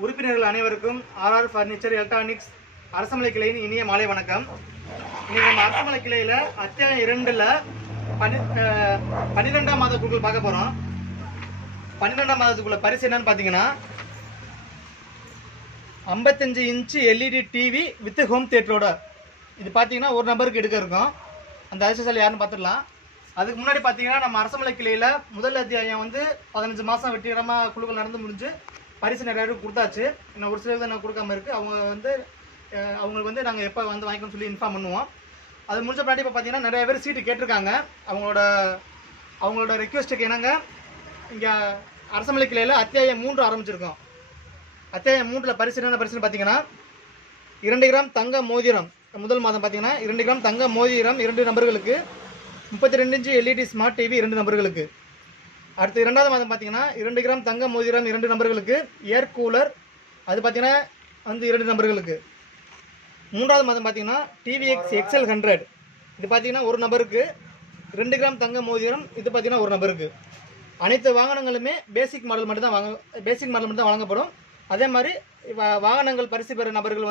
உறுப்பினர்கள் அனைவருக்கும் RR furniture electronics Arasamalai கிளையின் இனிய மாலை வணக்கம். இன்னைக்கு நம்ம அரசமலை கிளையில் அத்தியாயம் 2ல் 12ஆம் மாத குழுக்கள் பார்க்க போகிறோம். 12ஆம் மாதத்துக்குள்ள பரிசு என்னன்னு பார்த்தீங்கன்னா 55 inch LED TV with home தியேட்டரோட. இது பார்த்தீங்கன்னா ஒரு நம்பருக்கு எடுக்க இருக்கும். அந்த அதிர்ஷ்டசாலி யாருன்னு பார்த்துடலாம். அதுக்கு முன்னாடி பார்த்தீங்கன்னா நம்ம அரசமலை கிளையில் முதல் அத்தியாயம் 15 மாதம் வெற்றிகரமாக குழுக்கள் நடந்து முடிஞ்சு பரிசு நிறைய பேருக்கு கொடுத்தாச்சு. இன்னும் ஒரு சிலருக்கு நான் கொடுக்காம இருக்குது. அவங்களுக்கு நாங்கள் எப்போ வாங்கிக்கணும்னு சொல்லி இன்ஃபார்ம் பண்ணுவோம். அது முடிஞ்ச பின்னாடி இப்போ பார்த்தீங்கன்னா நிறைய பேர் சீட்டு கேட்டிருக்காங்க. அவங்களோட ரெக்வெஸ்ட்டுக்கு என்னங்க இங்கே அரசமலை கிளையில் அத்தியாயம் 3 ஆரம்பிச்சிருக்கோம். அத்தியாயம் 3ல் பரிசு என்னென்ன பரிசுன்னு பார்த்தீங்கன்னா 2 கிராம் தங்க மோதிரம். முதல் மாதம் பார்த்தீங்கன்னா 2 கிராம் தங்க மோதிரம் 2 நபர்களுக்கு, 32 இன்ச்சு எல்இடி ஸ்மார்ட் டிவி 2 நபர்களுக்கு. அடுத்து 2வது மாதம் பார்த்தீங்கன்னா 2 கிராம் தங்க மோதிரம் 2 நபர்களுக்கு, ஏர் கூலர் அது பார்த்தீங்கன்னா 2 நபர்களுக்கு. 3வது மாதம் பார்த்தீங்கன்னா டிவிஎக்ஸ் எக்ஸ்எல் 100 இது பார்த்தீங்கன்னா ஒரு நபருக்கு, 2 கிராம் தங்க மோதிரம் இது பார்த்தீங்கன்னா ஒரு நபருக்கு. அனைத்து வாகனங்களுமே பேசிக் மாடல் மட்டும் தான் வழங்கப்படும். அதே மாதிரி வாகனங்கள் பரிசு பெற நபர்கள்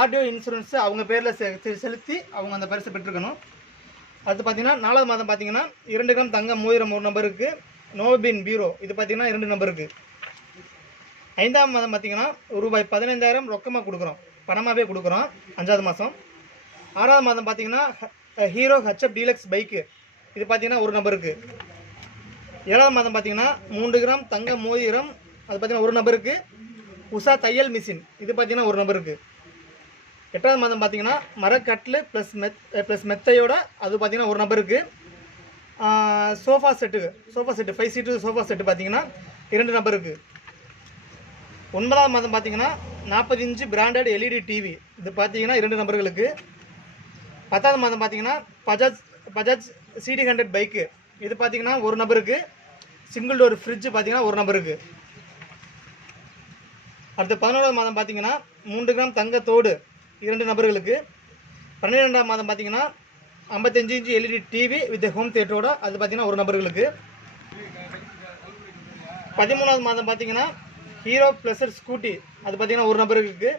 ஆர்டிஓ இன்சூரன்ஸ் அவங்க பேரில் செலுத்தி அவங்க அந்த பரிசு பெற்றுக்கணும். அடுத்து பார்த்தீங்கன்னா 4வது மாதம் பார்த்தீங்கன்னா 2 கிராம் தங்க மோதிரம் ஒரு நபருக்கு, நோபின் பீரோ இது பார்த்தீங்கன்னா 2 நபருக்கு. 5ஆம் மாதம் பார்த்தீங்கன்னா ரூபாய் 15,000 ரொக்கமாக கொடுக்குறோம், பணமாகவே கொடுக்குறோம் 5வது மாதம். 6வது மாதம் பார்த்தீங்கன்னா ஹீரோ ஹெச்எஃப் டீலக்ஸ் பைக்கு இது பார்த்தீங்கன்னா ஒரு நபருக்கு. 7வது மாதம் பார்த்தீங்கன்னா 3 கிராம் தங்க மோதிரம் அது பார்த்தீங்கன்னா ஒரு நபருக்கு, உஷா தையல் மிஷின் இது பார்த்தீங்கன்னா ஒரு நபருக்கு. 8வது மாதம் பார்த்தீங்கன்னா மரக்கட்லு ப்ளஸ் மெத்தையோட அது பார்த்தீங்கன்னா ஒரு நபருக்கு. சோஃபா செட்டு 5 சீட்டு சோஃபா செட்டு பார்த்தீங்கன்னா 2 நபருக்கு. 9வது மாதம் பார்த்தீங்கன்னா 40 இன்ச்சு பிராண்டட் எல்இடி டிவி இது பார்த்தீங்கன்னா 2 நபர்களுக்கு. 10வது மாதம் பார்த்தீங்கன்னா பஜாஜ் சிடி 100 பைக்கு இது பார்த்தீங்கன்னா ஒரு நபருக்கு. சிங்கிள் டோர் ஃப்ரிட்ஜ் பார்த்தீங்கன்னா ஒரு நபருக்கு. அடுத்து 11வது மாதம் பார்த்தீங்கன்னா 3 கிராம் தங்கத்தோடு 2 நபர்களுக்கு. 12ஆம் மாதம் பார்த்தீங்கன்னா 55 inch LED TV with home தியேட்டரோட அது பார்த்தீங்கன்னா ஒரு நபர்களுக்கு. 13வது மாதம் பார்த்தீங்கன்னா ஹீரோ ப்ளஸர் ஸ்கூட்டி அது பார்த்தீங்கன்னா ஒரு நபர்களுக்கு.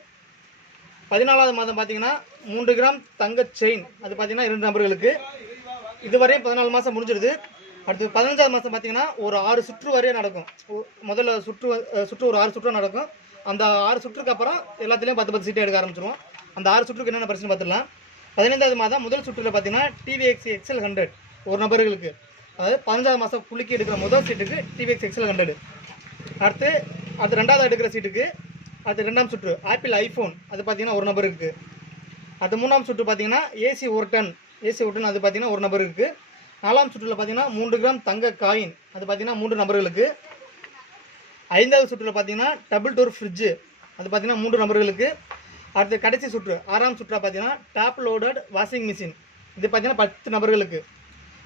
14வது மாதம் பார்த்தீங்கன்னா 3 கிராம் தங்க செயின் அது பார்த்தீங்கன்னா 2 நபர்களுக்கு. இதுவரையும் 14 மாதம் முடிஞ்சிடுது. அடுத்து 15வது மாதம் பார்த்தீங்கன்னா ஒரு 6 சுற்று வரையும் நடக்கும். முதல்ல சுற்று ஒரு 6 சுற்று நடக்கும். அந்த 6 சுற்றுக்கு அப்புறம் எல்லாத்துலேயும் 10 சீட்டை எடுக்க ஆரம்பிச்சிருவோம். அந்த 6 சுற்றுக்கு என்னென்ன பரிசுன்னு பார்த்துடலாம். 15வது மாதம் முதல் சுற்றில் பார்த்தீங்கன்னா டிவிஎக்ஸ் எக்ஸ்எல் 100 ஒரு நபர்களுக்கு. அதாவது 15வது மாதம் புள்ளிக்கு எடுக்கிற முதல் சீட்டுக்கு டிவிஎக்ஸ் எக்ஸ்எல் 100. அடுத்து 2வது எடுக்கிற சீட்டுக்கு அடுத்து 2ஆம் சுற்று ஆப்பிள் ஐஃபோன் அது பார்த்தீங்கன்னா ஒரு நபருக்கு. அடுத்து 3ஆம் சுற்று பார்த்தீங்கன்னா ஏசி ஒர்டன் அது பார்த்தீங்கன்னா ஒரு நபருக்கு. 4ஆம் சுற்றில் பார்த்தீங்கன்னா 3 கிராம் தங்க காயின் அது பார்த்தீங்கன்னா 3 நபர்களுக்கு. 5வது சுற்றில் பார்த்தீங்கன்னா டபுள் டோர் ஃப்ரிட்ஜு அது பார்த்தீங்கன்னா 3 நபர்களுக்கு. அடுத்து கடைசி சுற்று 6ஆம் சுற்றில் பார்த்தீங்கன்னா டாப் லோடட் வாஷிங் மிஷின் இது பார்த்தீங்கன்னா 10 நபர்களுக்கு.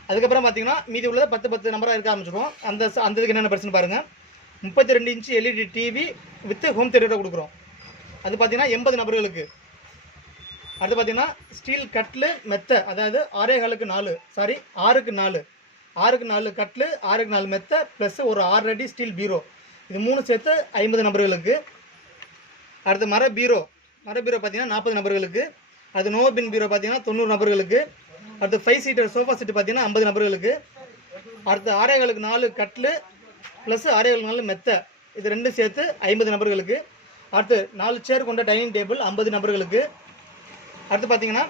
அதுக்கப்புறம் பார்த்தீங்கன்னா மீதி உள்ளதை 10 நம்பராக இருக்க ஆரம்பிச்சிருக்கோம். அந்த இதுக்கு என்னென்ன பரிசுன்னு பாருங்கள். 32 inch LED TV with home தியேட்டரை கொடுக்குறோம், அது பார்த்தீங்கன்னா 80 நபர்களுக்கு. அடுத்து பார்த்தீங்கன்னா ஸ்டீல் கட்லு மெத்தை, அதாவது 6க்கு 4 கட்லு 6க்கு 4 மெத்தை ப்ளஸ் ஒரு 6 அடி ஸ்டீல் பீரோ இது 3 சேர்த்து 50 நபர்களுக்கு. அடுத்து மர பீரோ பார்த்தீங்கன்னா 40 நபர்களுக்கு. அடுத்து நோபின் பீரோ பார்த்தீங்கன்னா 90 நபர்களுக்கு. அடுத்து 5 சீட்டர் சோஃபா செட்டு பார்த்தீங்கன்னா 50 நபர்களுக்கு. அடுத்து 6க்கு 4 கட்லு ப்ளஸ் 6க்கு 4 மெத்தை இது 2 சேர்த்து 50 நபர்களுக்கு. அடுத்து 4 சேர் கொண்ட டைனிங் டேபிள் 50 நபர்களுக்கு. அடுத்து பார்த்தீங்கன்னா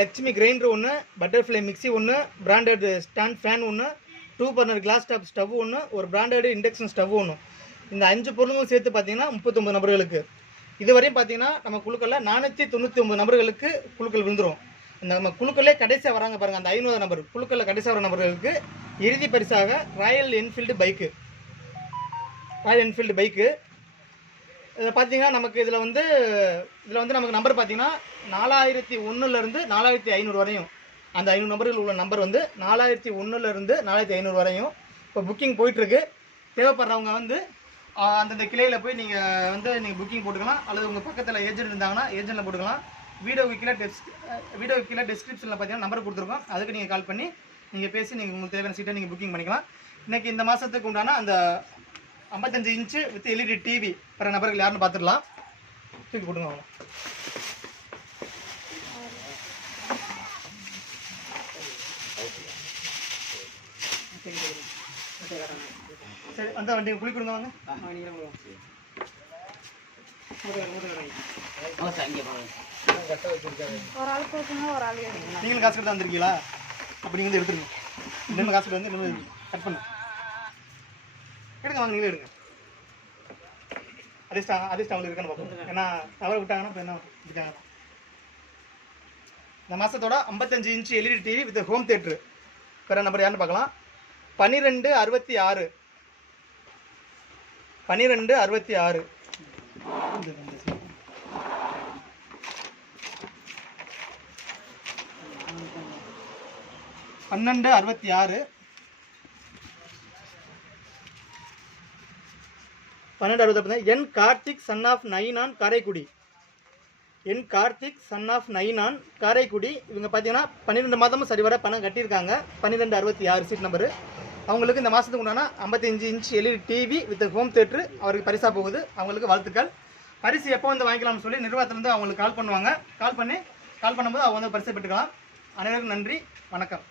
Lakshmi grinder 1, butterfly mixie 1, branded stand fan 1, 2 burner class top stove 1, ஒரு பிராண்டட் இண்டக்ஷன் ஸ்டவ் 1. இந்த 5 பொருளும் சேர்த்து பார்த்தீங்கன்னா 39 நபர்களுக்கு. இதுவரையும் பார்த்தீங்கன்னா நம்ம குழுக்களில் 499 நபர்களுக்கு குழுக்கள் விழுந்துடும். நம்ம குழுக்களே கடைசியாக வராங்க பாருங்கள், அந்த 500 நபர் குழுக்களில் கடைசியாக வர நபர்களுக்கு இறுதி பரிசாக ராயல் என்ஃபீல்டு பைக்கு இதை பார்த்தீங்கன்னா நமக்கு இதில் நமக்கு நம்பர் பார்த்தீங்கன்னா 4001 4500 வரையும். அந்த 500 நபர்கள் உள்ள நம்பர் 4001 4500 வரையும் இப்போ புக்கிங் போயிட்டுருக்கு. தேவைப்படுறவங்க அந்தந்த கிளையில் போய் நீங்கள் புக்கிங் போட்டுக்கலாம், அல்லது உங்கள் பக்கத்தில் ஏஜென்ட் இருந்தாங்கன்னா ஏஜென்ட்டில் போட்டுக்கலாம். வீடியோ கீழே டிஸ்கிரிப்ஷனில் பார்த்தீங்கன்னா நம்பர் கொடுத்துருக்கோம், அதுக்கு நீங்கள் கால் பண்ணி நீங்கள் பேசி உங்களுக்கு தேவையான சீட்டை நீங்கள் புக்கிங் பண்ணிக்கலாம். இன்றைக்கி இந்த மாதத்துக்கு உண்டான அந்த 55 இன்ச்சு வித் எல்இடி டிவி வர நபர்கள் யாருன்னு பார்த்துடலாம். தூக்கி போட்டுங்க அவங்க. சரி அந்த வண்டி குளி கொடுங்க வாங்க. நீங்களும் காசு கொடுத்து வந்திருக்கீங்களா? அப்படி நீங்கள் வந்து எடுத்துருங்க. இன்னும் காசு வந்து இன்னும் கட் பண்ணு எடுங்க வாங்க. நீங்களே எடுங்க. அதிர்ஷ்டம் அவங்களுக்கு இருக்கான்னு பார்ப்போம். ஏன்னா தவற விட்டாங்கன்னா இப்போ என்ன இருக்காங்க. இந்த மாதத்தோட 55 inch LED TV with home theatre வேற நம்பர் யாருன்னு பார்க்கலாம். 1266 1266 1266 1260 N Karthik son of Nainan Karaikudi. N Karthik son of Nainan Karaikudi. இவங்க பார்த்தீங்கன்னா 12 மாதமும் சரிவர பணம் கட்டியிருக்காங்க. 1266 சீட் நம்பரு. அவங்களுக்கு இந்த மாதத்துக்கு உண்டான 55 inch LED TV with home theatre அவருக்கு பரிசாக போகுது. அவங்களுக்கு வாழ்த்துக்கள். பரிசு எப்போ வந்து வாங்கிக்கலாம்னு சொல்லி நிர்வாகத்திலேருந்து அவங்களுக்கு கால் பண்ணுவாங்க. கால் பண்ணும்போது அவங்க வந்து பரிசை பெற்றுக்கலாம். அனைவருக்கும் நன்றி, வணக்கம்.